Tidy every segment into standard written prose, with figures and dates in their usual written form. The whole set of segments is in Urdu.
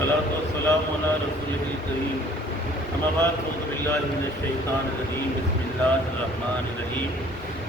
والصلاة والسلام على رسوله الكريم اما بعد اعوذ باللہ من الشیطان الرجیم بسم اللہ الرحمن الرحیم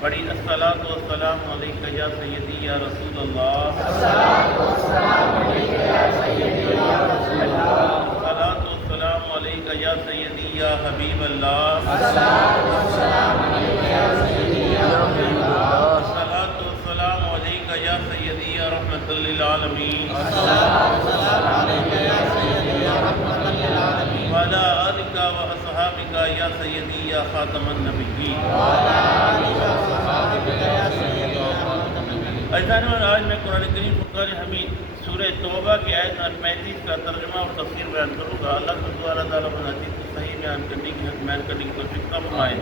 پڑھی الصلاة والسلام علیکہ یا سیدی یا رسول اللہ الصلاة والسلام علیکہ یا سیدی یا رسول اللہ الصلاة والسلام علیکہ یا سیدی یا حبیب اللہ الصلاة والسلام علیکہ یا سیدی یا حبیب اللہ الصلاة والسلام علیکہ یا سیدی یا رحمت للعالمین الصلاة والسلام علیکہ یا سیدی یا رحمت للعالمین وعلی آلک و اصحابک یا سیدی یا خاتم النبیین وعلی آلک و اصحابک یا سیدی یا خاتم النبیین۔ عزیزان، آج میں قرآن کریم فرقان حمید سورہ توبہ کی آیت نمبر 35 کا ترجمہ اور تفسیر بیان کروں گا۔ اللہ تعالیٰ حدیث کو صحیح بیان کرنے کی بیان کرنے کی توفیق عطا فرمائے،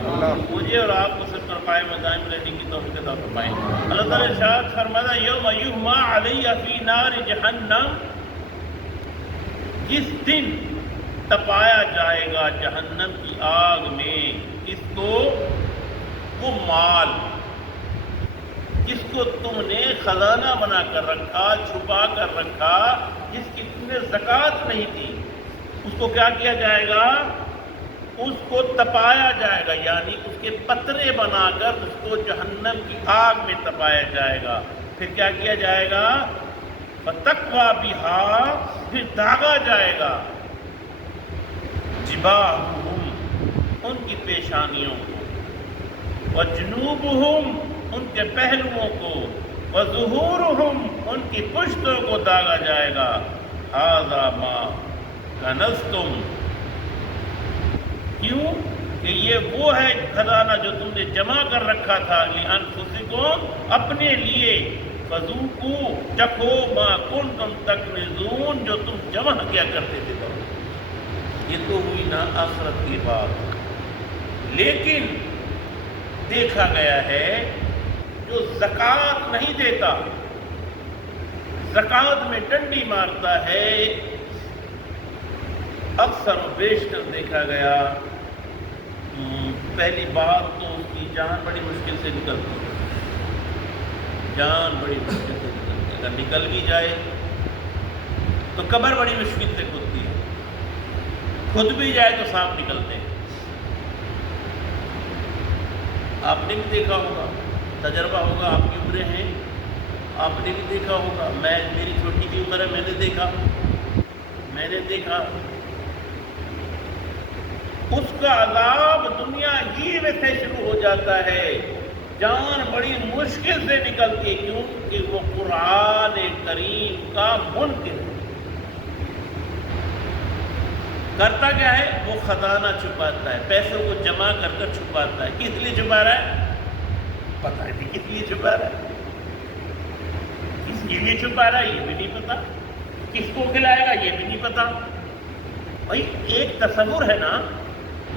مجھے اور آپ کو صرف پر پائے میں دائم رہنے کی توفیق عطا فرمائے۔ اللہ تعالیٰ ارشاد فرماتا ہے یوم یحمى علی فی نار جہنم، جس دن تپایا جائے گا جہنم کی آگ میں اس کو، وہ مال جس کو تم نے خزانہ بنا کر رکھا، چھپا کر رکھا، جس کی تم نے زکوٰۃ نہیں دی، اس کو کیا کیا جائے گا؟ اس کو تپایا جائے گا، یعنی اس کے پترے بنا کر اس کو جہنم کی آگ میں تپایا جائے گا۔ پھر کیا کیا جائے گا؟ فَتَقْوَى بِهَا، پھر داغا جائے گا، جِبَاهُهُمْ، ان کی پیشانیوں کو، وَجُنُوبُهُمْ، ان کے پہلوؤں کو، وَظُهُورُهُمْ، ان کی پشتوں کو داغا جائے گا۔ هَذَا مَا كَنَزْتُمْ، کیوں کہ یہ وہ ہے خزانہ جو تم نے جمع کر رکھا تھا، لِأَنفُسِكُمْ، اپنے لیے، فَذُوقُوا، چکھو، مَا كُنتُمْ تَكْنِزُونَ، جو تم جمع کیا کرتے تھے۔ یہ تو ہوئی نا آخرت کی بات، لیکن دیکھا گیا ہے جو زکوٰۃ نہیں دیتا، زکوٰۃ میں ڈنڈی مارتا ہے، اکثر و بیشتر دیکھا گیا پہلی بات تو اس کی جان بڑی مشکل سے نکلتی ہے، جان بڑی مشکل سے نکلتی ہے، اگر نکل بھی جائے تو قبر بڑی مشکل سے کھدتی ہے، کھد بھی جائے تو سانپ نکلتے ہیں۔ آپ نے بھی دیکھا ہوگا، تجربہ ہوگا، آپ کی عمریں ہیں، آپ نے بھی دیکھا ہوگا، میری چھوٹی سی عمر ہے، میں نے دیکھا اس کا عذاب دنیا ہی میں سے شروع ہو جاتا ہے، جان بڑی مشکل سے نکلتی ہے، کیوں کہ وہ قرآن کریم کا منکر ہے۔ کرتا کیا ہے؟ وہ خزانہ چھپاتا ہے، پیسوں کو جمع کر کر چھپاتا ہے۔ کس لیے چھپا رہا ہے؟ پتہ نہیں کس لیے چھپا رہا ہے، کس کے لیے چھپا رہا ہے یہ بھی نہیں پتا، کس کو کھلائے گا یہ بھی نہیں پتا۔ بھائی ایک تصور ہے نا،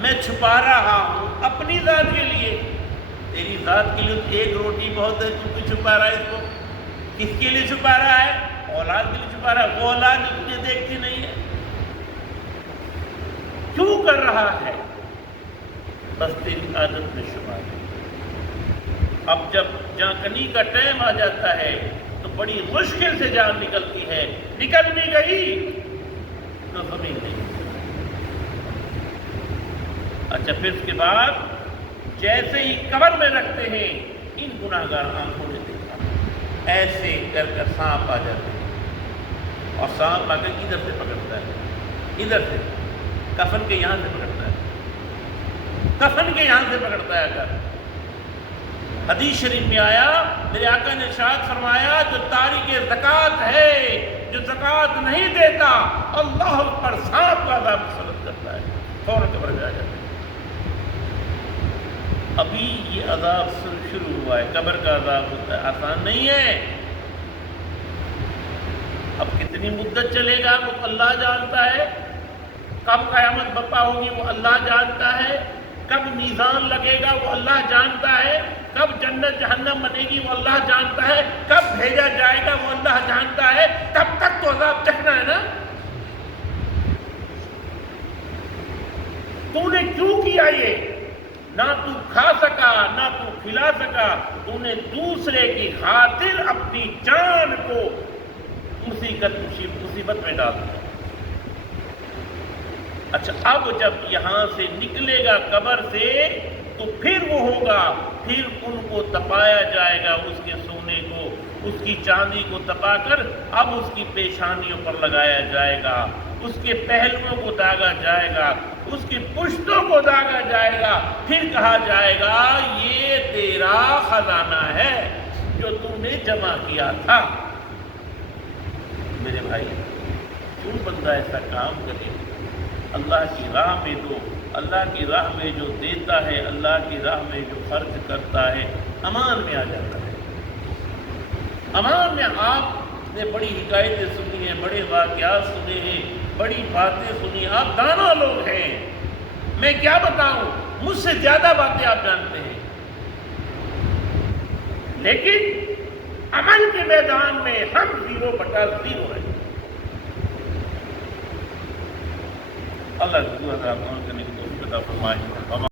میں چھپا رہا ہوں اپنی ذات کے لیے، تیری ذات کے لیے ایک روٹی بہت ہے، تو چھپا رہا ہے اس کو، کس کے لیے چھپا رہا ہے؟ اولاد کے لیے چھپا رہا ہے، وہ اولاد تجھے دیکھتی نہیں ہے، کیوں کر رہا ہے؟ بس تیری عادت میں شمار ہے۔ اب جب جانکنی کا ٹائم آ جاتا ہے تو بڑی مشکل سے جان نکلتی ہے، نکل بھی گئی تو زمین نہیں۔ اچھا، پھر اس کے بعد جیسے ہی قبر میں رکھتے ہیں، ان گناہگار آنکھوں نے دیکھا، ایسے کر کر سانپ آ جاتے ہیں، اور سانپ آ کر ادھر سے پکڑتا ہے، ادھر سے کفن کے یہاں سے پکڑتا ہے، کفن کے یہاں سے پکڑتا ہے۔ اگر حدیث شریف میں آیا، میرے آقا نے ارشاد فرمایا، جو تارک زکوٰۃ ہے، جو زکوٰۃ نہیں دیتا، اللہ پر سانپ کا عذاب مسلط کرتا ہے، فوراً قبر میں آ جاتا ہے۔ ابھی یہ عذاب شروع ہوا ہے، قبر کا عذاب ہوتا ہے، آسان نہیں ہے۔ اب کتنی مدت چلے گا وہ اللہ جانتا ہے، کب قیامت برپا ہوگی وہ اللہ جانتا ہے، کب میزان لگے گا وہ اللہ جانتا ہے، کب جنت جہنم بنے گی وہ اللہ جانتا ہے، کب بھیجا جائے گا وہ اللہ جانتا ہے، تب تک تو عذاب چکھنا ہے نا۔ تو نے کیوں کیا یہ؟ نہ تو کھا سکا، نہ تو کھلا سکا، تو نے دوسرے کی خاطر اپنی جان کو مصیبت میں ڈال دیا۔ اچھا اب جب یہاں سے نکلے گا قبر سے تو پھر وہ ہوگا، پھر ان کو تپایا جائے گا، اس کے سونے کو، اس کی چاندی کو تپا کر اب اس کی پیشانیوں پر لگایا جائے گا، اس کے پہلوؤں کو داغا جائے گا، اس کی پشتوں کو داغا جائے گا، پھر کہا جائے گا یہ تیرا خزانہ ہے جو تم نے جمع کیا تھا۔ میرے بھائی کیوں بندہ ایسا کام کرے؟ اللہ کی راہ میں دو، اللہ کی راہ میں جو دیتا ہے، اللہ کی راہ میں جو خرچ کرتا ہے، امان میں آ جاتا ہے۔ امان میں آپ نے بڑی حکایتیں سنی ہیں، بڑے واقعات سنے ہیں، بڑی باتیں سنی، آپ دانا لوگ ہیں، میں کیا بتاؤں، مجھ سے زیادہ باتیں آپ جانتے ہیں، لیکن عمل کے میدان میں ہم 0/0 ہیں۔ اللہ کی دعا کرنے کی توفیق عطا فرمائے۔